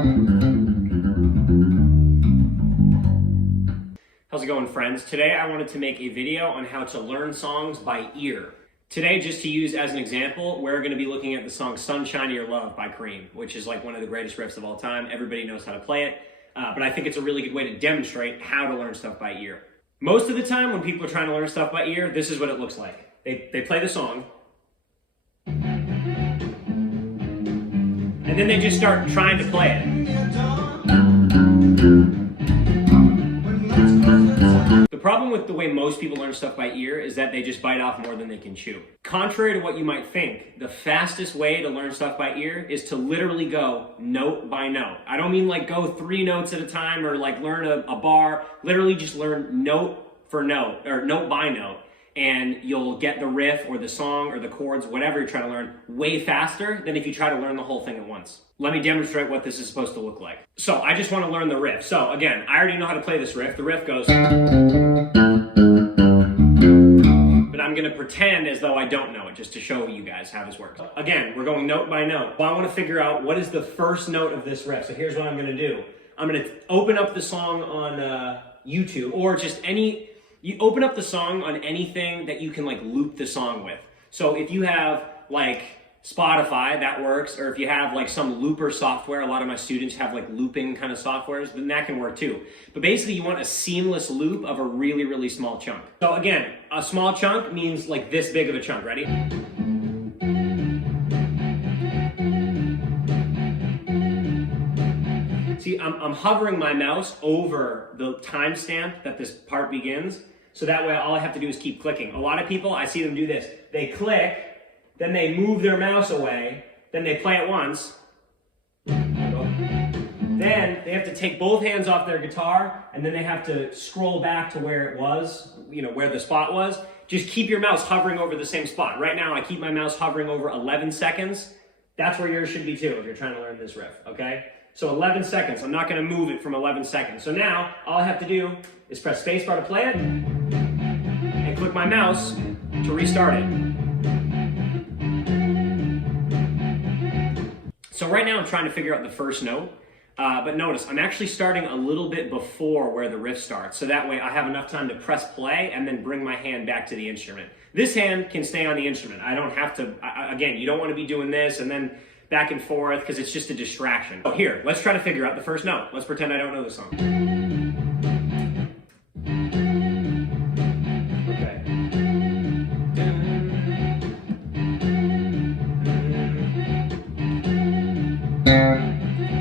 How's it going, friends? Today I wanted to make a video on how to learn songs by ear. Today, just to use as an example, we're going to be looking at the song Sunshine of Your Love by Cream, which is like one of the greatest riffs of all time. Everybody knows how to play it, but I think it's a really good way to demonstrate how to learn stuff by ear. Most of the time when people are trying to learn stuff by ear, this is what it looks like. They play the song, and then they just start trying to play it. The problem with the way most people learn stuff by ear is that they just bite off more than they can chew. Contrary to what you might think, the fastest way to learn stuff by ear is to literally go note by note. I don't mean like go 3 notes at a time or like learn a bar. Literally just learn note for note or note by note, and you'll get the riff or the song or the chords, whatever you're trying to learn, way faster than if you try to learn the whole thing at once. Let me demonstrate what this is supposed to look like. So I just want to learn the riff. So again, I already know how to play this riff. The riff goes, but I'm going to pretend as though I don't know it just to show you guys how this works. Again, we're going note by note. Well, I want to figure out what is the first note of this riff. So here's what I'm going to do. I'm going to open up the song on YouTube, or just you open up the song on anything that you can like loop the song with. So if you have like Spotify, that works, or if you have like some looper software, a lot of my students have like looping kind of softwares, then that can work too. But basically you want a seamless loop of a really, really small chunk. So again, a small chunk means like this big of a chunk, ready? See, I'm hovering my mouse over the timestamp that this part begins, so that way all I have to do is keep clicking. A lot of people, I see them do this. They click, then they move their mouse away, then they play it once, then they have to take both hands off their guitar, and then they have to scroll back to where it was, where the spot was. Just keep your mouse hovering over the same spot. Right now, I keep my mouse hovering over 11 seconds. That's where yours should be too if you're trying to learn this riff, okay? So 11 seconds, I'm not gonna move it from 11 seconds. So now, all I have to do is press spacebar to play it, and click my mouse to restart it. So right now I'm trying to figure out the first note, but notice I'm actually starting a little bit before where the riff starts, so that way I have enough time to press play and then bring my hand back to the instrument. This hand can stay on the instrument. I don't have to, again, you don't want to be doing this and then back and forth because it's just a distraction. So here, let's try to figure out the first note. Let's pretend I don't know the song. Okay.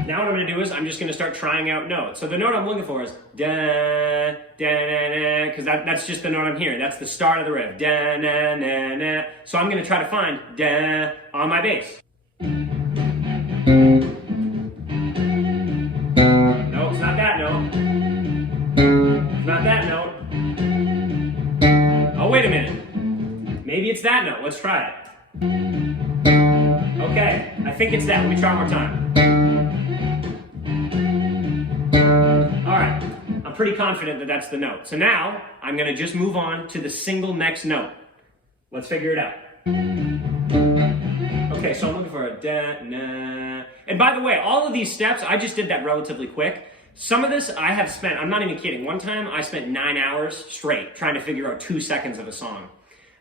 Now what I'm going to do is I'm just going to start trying out notes. So the note I'm looking for is da, da, na, na, because that's just the note I'm hearing. That's the start of the riff. Da, na, na, na. So I'm going to try to find da on my bass. No, it's not that note. It's not that note. Oh, wait a minute. Maybe it's that note. Let's try it. Okay, I think it's that. Let me try one more time. All right, I'm pretty confident that that's the note. So now, I'm going to just move on to the single next note. Let's figure it out. Okay, so I'm looking for a da, na. And by the way, all of these steps, I just did that relatively quick. Some of this I have spent, I'm not even kidding, one time I spent 9 hours straight trying to figure out 2 seconds of a song.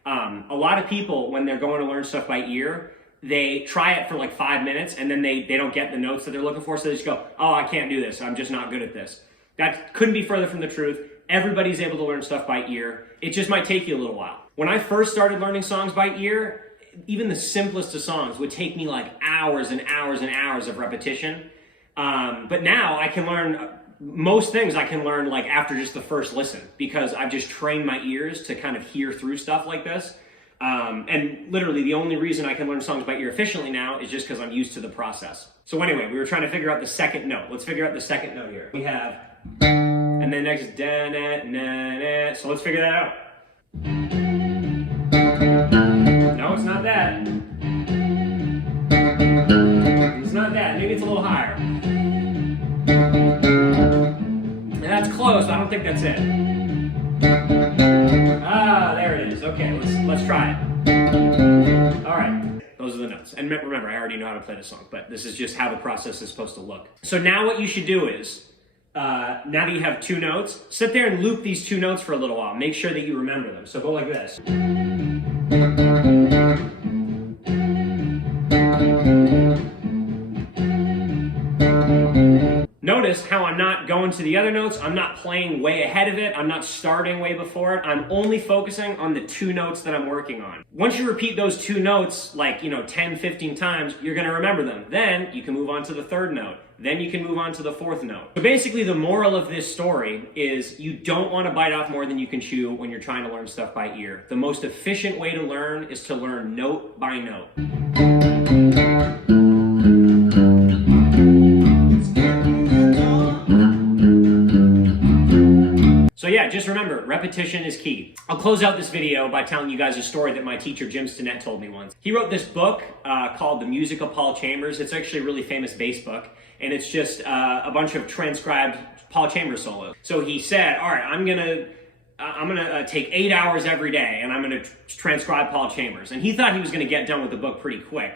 A lot of people, when they're going to learn stuff by ear, they try it for like 5 minutes and then they don't get the notes that they're looking for, so they just go, oh, I can't do this, I'm just not good at this. That couldn't be further from the truth. Everybody's able to learn stuff by ear. It just might take you a little while. When I first started learning songs by ear, even the simplest of songs would take me like hours and hours and hours of repetition. But now I can learn most things I can learn like after just the first listen, because I've just trained my ears to kind of hear through stuff like this. And literally the only reason I can learn songs by ear efficiently now is just because I'm used to the process. So anyway, we were trying to figure out the second note. Let's figure out the second note here. We have, and then next da na na na. So let's figure that out. No, it's not that. It's not that. Maybe it's a little higher. And that's close. I don't think that's it. Ah, there it is. Okay, let's try it. All right, those are the notes. notes. And remember, I already know how to play the song, but this is just how the process is supposed to look. So now what you should do is, now that you have 2 notes, sit there and loop these 2 notes for a little while. Make sure that you remember them. So go like this. Notice how I'm not going to the other notes, I'm not playing way ahead of it, I'm not starting way before it, I'm only focusing on the 2 notes that I'm working on. Once you repeat those 2 notes, like, 10, 15 times, you're gonna remember them. Then you can move on to the 3rd note. Then you can move on to the 4th note. So basically the moral of this story is you don't wanna bite off more than you can chew when you're trying to learn stuff by ear. The most efficient way to learn is to learn note by note. So yeah, just remember, repetition is key. I'll close out this video by telling you guys a story that my teacher Jim Stinnett told me once. He wrote this book called The Music of Paul Chambers. It's actually a really famous bass book, and it's just a bunch of transcribed Paul Chambers solos. So he said, all right, I'm gonna take 8 hours every day, and I'm gonna transcribe Paul Chambers. And he thought he was gonna get done with the book pretty quick.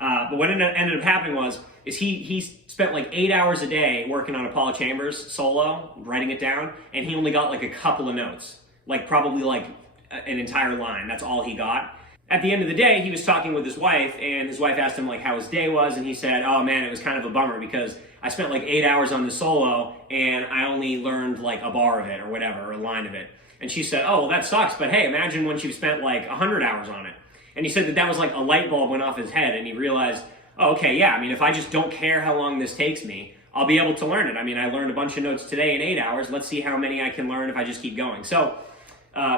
But what ended up happening is he spent like 8 hours a day working on a Paul Chambers solo, writing it down, and he only got like a couple of notes, like probably like an entire line. That's all he got. At the end of the day, he was talking with his wife, and his wife asked him like how his day was, and he said, oh man, it was kind of a bummer because I spent like 8 hours on the solo, and I only learned like a bar of it or whatever, or a line of it. And she said, oh, well, that sucks, but hey, imagine once you've spent like 100 hours on it. And he said that was like a light bulb went off his head, and he realized, oh, okay, yeah, I mean, if I just don't care how long this takes me, I'll be able to learn it. I mean, I learned a bunch of notes today in 8 hours. Let's see how many I can learn if I just keep going. So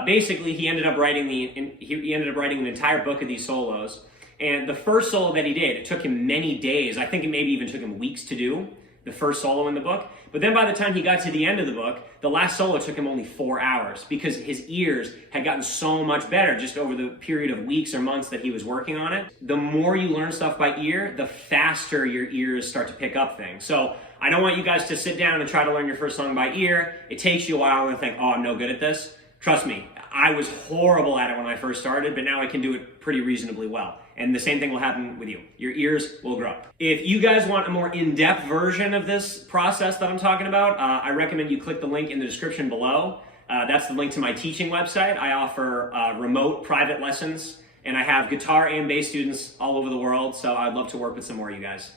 basically, he ended up writing an entire book of these solos. And the first solo that he did, it took him many days. I think it maybe even took him weeks to do, the first solo in the book. But then by the time he got to the end of the book, the last solo took him only 4 hours because his ears had gotten so much better just over the period of weeks or months that he was working on it. The more you learn stuff by ear, the faster your ears start to pick up things. So I don't want you guys to sit down and try to learn your first song by ear. It takes you a while and think, oh, I'm no good at this. Trust me, I was horrible at it when I first started, but now I can do it pretty reasonably well. And the same thing will happen with you. Your ears will grow. If you guys want a more in-depth version of this process that I'm talking about, I recommend you click the link in the description below. That's the link to my teaching website. I offer remote private lessons, and I have guitar and bass students all over the world, so I'd love to work with some more of you guys.